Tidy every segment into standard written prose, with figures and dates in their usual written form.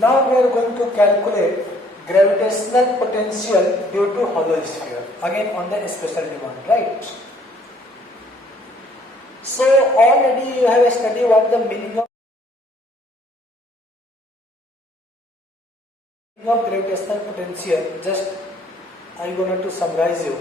Now we are going to calculate gravitational potential due to hollow sphere, again on the special demand, right? So already you have studied what the meaning of gravitational potential. Just I wanted to summarize you.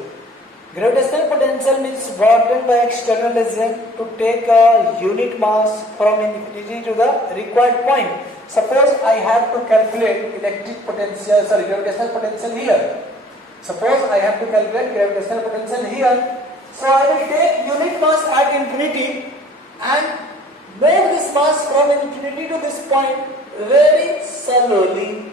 Gravitational potential means brought in by external agent to take a unit mass from infinity to the required point. Suppose I have to calculate electric potential, gravitational potential here. Suppose I have to calculate gravitational potential here. So I will take unit mass at infinity and move this mass from infinity to this point very slowly.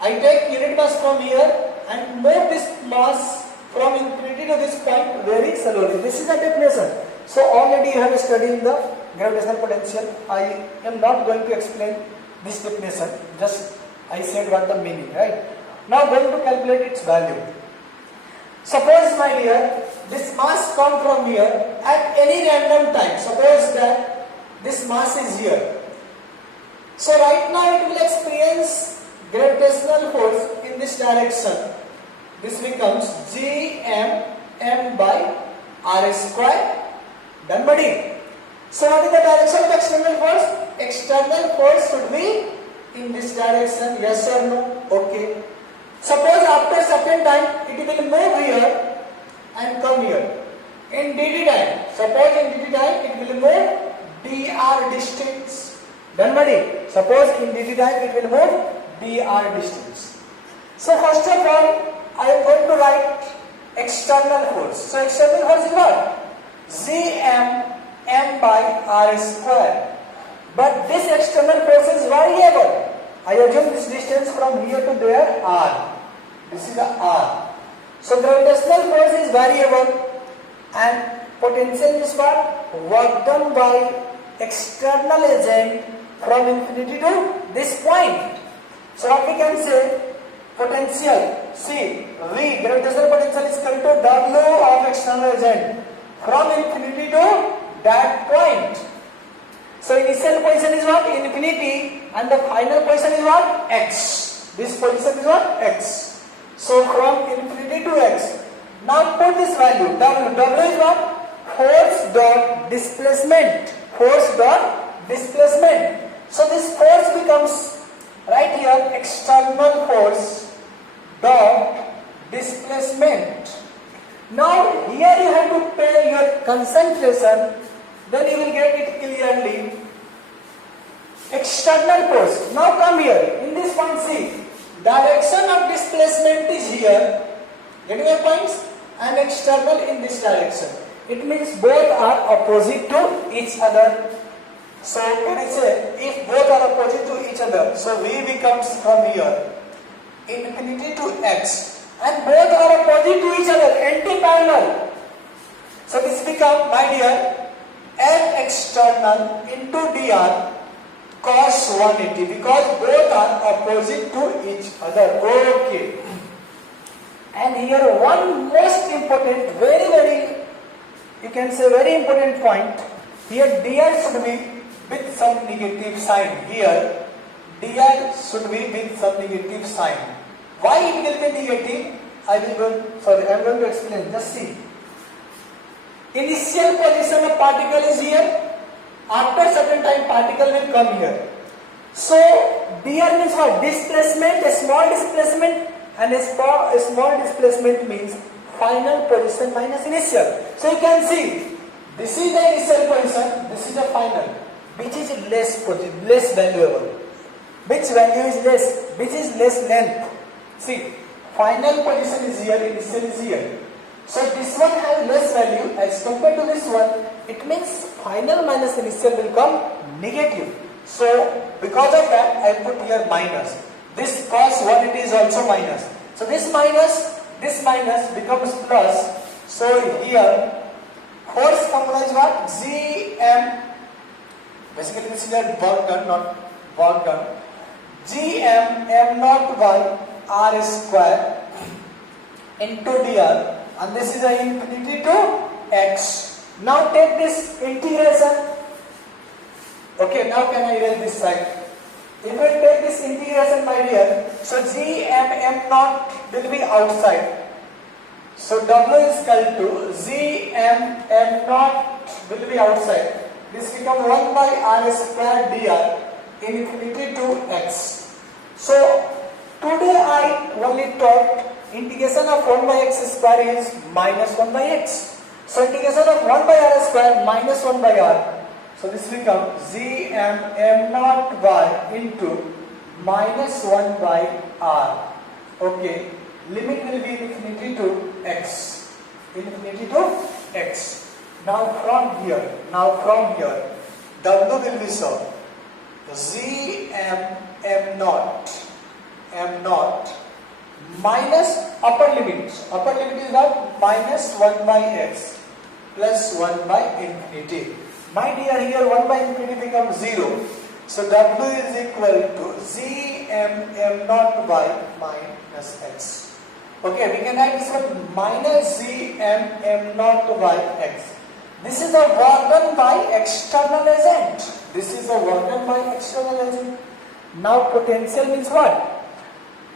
I take unit mass from here and move this mass from infinity to this point very slowly. This is the definition. So already you have studied the gravitational potential. I am not going to explain this definition. Just I said what the meaning, right? Now going to calculate its value. Suppose, my dear, this mass come from here at any random time. Suppose that this mass is here. So right now it will experience gravitational force in this direction. This becomes Gm by r square. Done, buddy? So what is the direction of external force? External force should be in this direction. Yes or no? Okay. Suppose after certain time it will move here and come here. In dt time, suppose in dt time it will move dr distance. Done, buddy? Suppose in dt time it will move dr distance. So first of all, I am going to write external force. So external force is what? Gm by r square. But this external force is variable. I assume this distance from here to there r. This is the r. So gravitational force is variable and potential is what? Work done by external agent from infinity to this point. So what we can say? Potential. See, V, gravitational potential is equal to W of external agent from infinity to that point. So initial position is what? Infinity, and the final position is what? X. This position is what? X. So from infinity to X. Now put this value W. W is what? Force dot displacement. Force dot displacement. So this force becomes right here external force dot displacement. Now here you have to pay your concentration, then you will get it clearly. External force. Now come here. In this point, see, direction of displacement is here. Getting your points? And external in this direction. It means both are opposite to each other. So can I say, if both are opposite to each other, so V becomes from here infinity to X, and both are opposite to each other, anti-parallel. So this becomes, my dear, L external into dr cos 180, because both are opposite to each other. Okay. And here one most important, very, you can say very important point. Here dr should be with some negative sign. Here dr should be with some negative sign. Why it will be negative? I am going to explain. Just see. Initial position of particle is here. After certain time, particle will come here. So dr means what? Displacement, a small displacement, and a small displacement means final position minus initial. So you can see, this is the initial position, this is the final. Which is less valuable? Which value is less? Which is less length? See, final position is here, initial is here. So this one has less value as compared to this one. It means final minus initial will come negative. So because of that, I put here minus. This cos 180 is also minus. So this minus becomes plus. So here, force formula is what? Gm. Basically this is a work done, not work done. Gm m0 by r square into dr, and this is a infinity to X. Now take this integration. Okay, now can I erase this side? If I take calculate this integration, my dear, so G m naught will be outside. So W is equal to G m naught will be outside. This become 1 by R square dr infinity to x. So today I only taught integration of 1 by x square is minus 1 by x. So integration of 1 by R square minus 1 by R. So this becomes G m naught by into minus 1 by R. Okay. Limit will be infinity to x. Infinity to x. Now from here, W will be so. G m naught minus upper limit. Upper limit is what? Minus 1 by x plus 1 by infinity. My dear, here 1 by infinity becomes 0. So W is equal to G m naught by minus x. Okay, we can write this one minus G m naught by x. This is a work done by external agent. Now potential means what?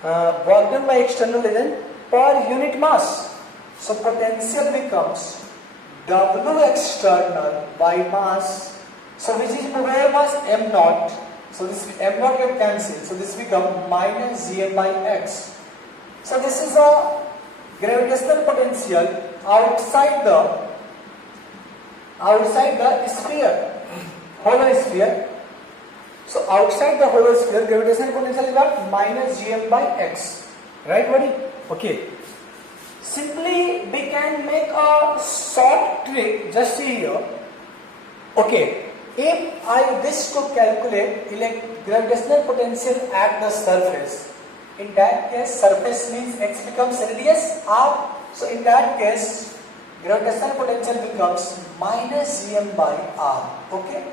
Work done by external agent per unit mass. So potential becomes W external by mass. So which is where mass? M naught. So this M naught get cancelled. So this becomes minus Gm by x. So this is a gravitational potential outside the sphere, hollow sphere. So outside the hollow sphere, gravitational potential is what? Minus Gm by x. Right, buddy? Okay. Simply we can make a short trick. Just see here. Okay. If I wish to calculate gravitational potential at the surface, in that case, surface means x becomes radius r. So in that case, gravitational potential becomes minus Gm by r. Okay.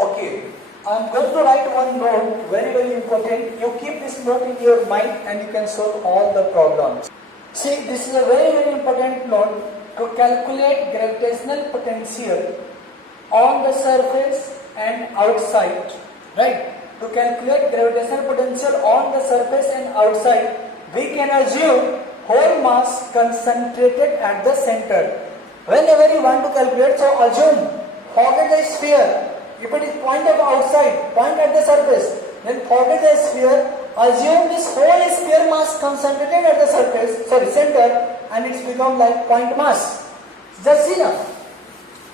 Okay. I am going to write one note, very very important. You keep this note in your mind and you can solve all the problems. See, this is a very very important note to calculate gravitational potential on the surface and outside. Right? To calculate gravitational potential on the surface and outside, we can assume whole mass concentrated at the center. Whenever you want to calculate, so assume, forget the sphere. If it is point of outside, point at the surface, then forget the sphere, assume this whole sphere mass concentrated at the surface, center, and it's become like point mass. Just see now.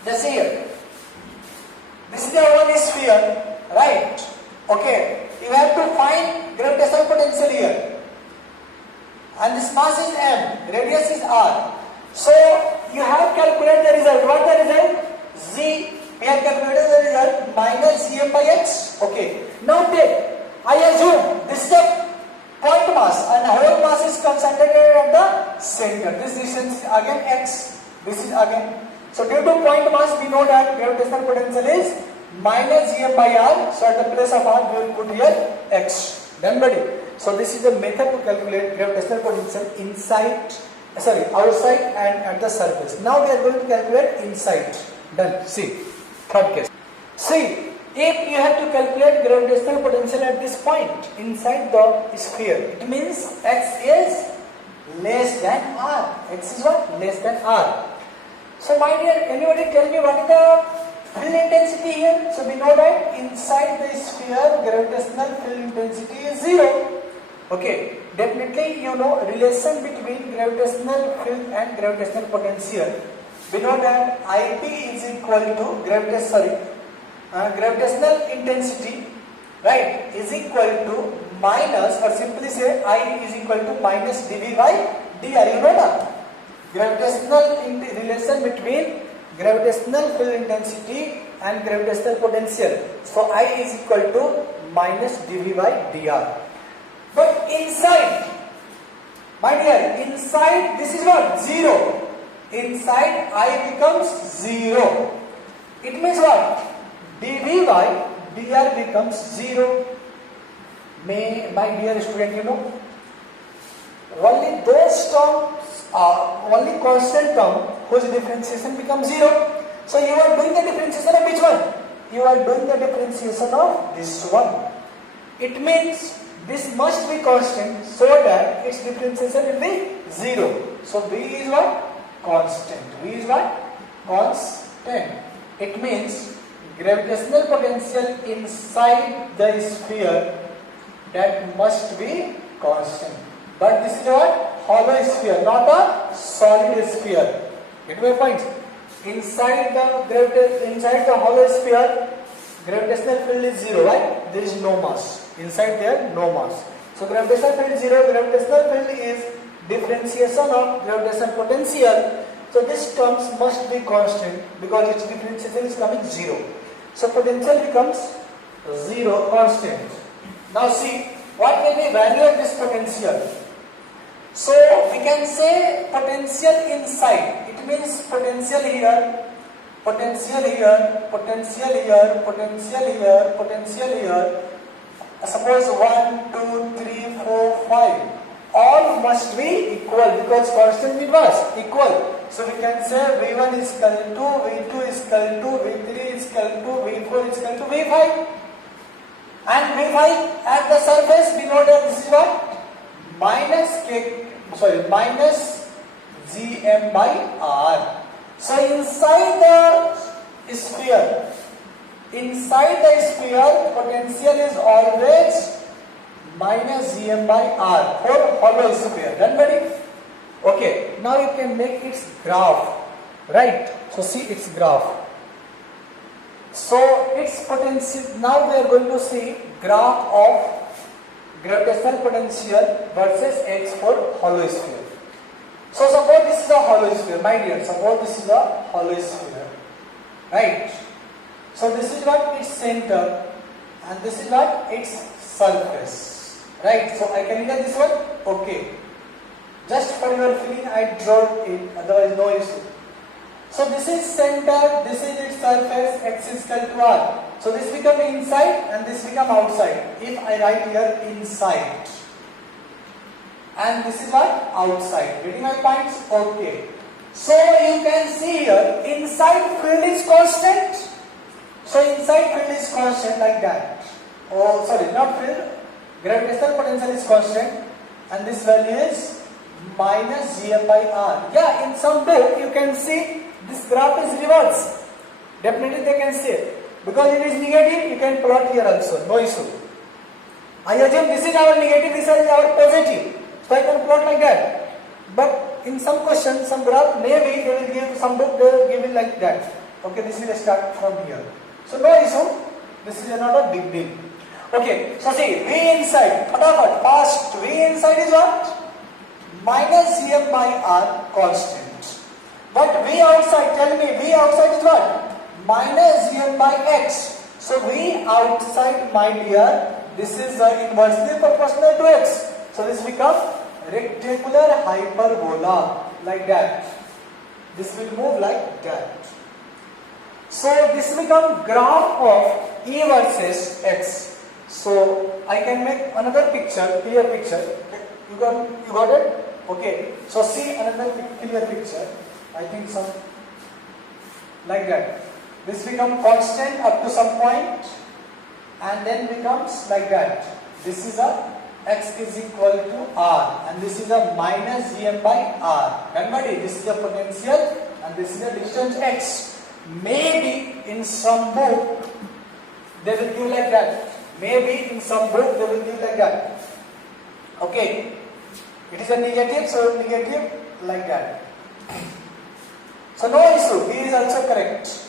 Just see here. This is the one sphere, right? Okay, you have to find gravitational potential here. And this mass is m, radius is r. So, you have calculated the result. What the result? Z. We have calculated the result minus Gm by x. Okay. Now take, I assume this is the point mass and whole mass is concentrated at the center. This distance is again x. This is again. So, due to point mass, we know that gravitational potential is minus Gm by r. So at the place of r we will put here x. Done, buddy? So this is the method to calculate gravitational potential outside and at the surface. Now we are going to calculate inside. Done. See, third case. See, if you have to calculate gravitational potential at this point inside the sphere, it means x is less than r. X is what? Less than r. So my dear, anybody tell me what is the field intensity here? So we know that inside the sphere, gravitational field intensity is 0. Okay, definitely you know relation between gravitational field and gravitational potential. We know that IP is equal to gravitational intensity, right, is equal to minus, or simply say I is equal to minus dV by dr. You know that gravitational relation between gravitational field intensity and gravitational potential. So I is equal to minus dV by dr. But inside, my dear, inside this is what? 0. Inside I becomes 0. It means what? dV by dr becomes 0. My dear student, you know, only those terms are only constant term whose differentiation becomes 0. So you are doing the differentiation of which one? You are doing the differentiation of this one. It means this must be constant so that its differentiation will be 0. So V is what? Constant. V is what? Constant. It means gravitational potential inside the sphere, that must be constant. But this is what? Hollow sphere, not a solid sphere. Get my point? Inside the hollow sphere, gravitational field is 0, right? There is no mass. Inside there, no mass. So gravitational field is 0. Gravitational field is differentiation of gravitational potential. So this terms must be constant because its differentiation is coming 0. So potential becomes 0, constant. Now see, what will be value of this potential? So we can say potential inside. It means potential here, potential here, potential here, potential here, potential here. Suppose 1, 2, 3, 4, 5. All must be equal because constant means equal. So we can say V1 is equal to, V2 is equal to, V3 is equal to, V4 is equal to V5. And V5 at the surface, we know that this is what? Minus Gm by R. So inside the sphere, potential is always minus Gm by R for hollow sphere. Done, buddy? Okay, now you can make its graph, right? So see its graph. So its potential, now we are going to see graph of gravitational potential versus X for hollow sphere. So suppose this is a hollow sphere, my dear, suppose this is a hollow sphere, right? So this is what its center and this is what its surface, right? So I can get this one, okay. Just for your feeling I draw it, otherwise no issue. So this is center, this is its surface, X is equal to R. So this become inside and this become outside. If I write here inside and this is what? Outside. Getting my points? Okay. So you can see here, inside field is constant. So inside field is constant like that. Oh, sorry, not field. Gravitational potential is constant and this value is minus Gm by R. Yeah, in some book you can see this graph is reversed. Definitely they can say. Because it is negative, you can plot here also, no issue. I assume this is our negative, this is our positive. So I can plot like that. But in some questions, some graph, maybe they will give, some book they will give it like that. Okay, this will start from here. So no issue, this is not a big deal. Okay, so see, V inside, past V inside is what? Minus Gm by R constant. But V outside, tell me, V outside is what? Minus Gm by X. So V outside, my dear, this is inversely proportional to X. So this becomes rectangular hyperbola, like that. This will move like that. So this becomes graph of E versus X. So I can make another picture, clear picture. You got it? Okay. So see another clear picture. I think some like that. This becomes constant up to some point and then becomes like that. This is a X is equal to R and this is a minus Gm by R. Remember, this is the potential and this is the distance X. Maybe in some book they will give like that. Maybe in some book they will give like that. Okay. It is a negative, so negative like that. So no issue, B is also correct.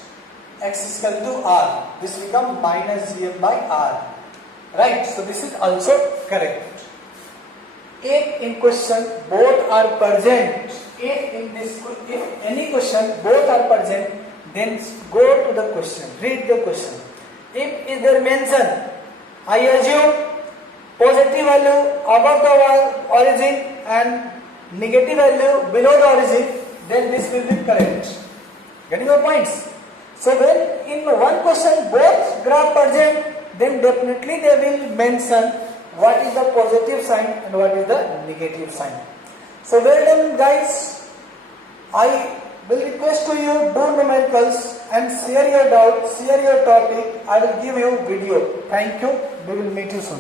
X is equal to R. This becomes minus Gm by R. Right, so this is also correct. If in question both are present, if any question both are present, then go to the question, read the question. If is there mention, I assume positive value above the origin and negative value below the origin, then this will be correct. Getting your points? So when in one question both graph present, then definitely they will mention what is the positive sign and what is the negative sign. So well done guys. I will request to you do numericals and share your doubt, share your topic. I will give you video. Thank you. We will meet you soon.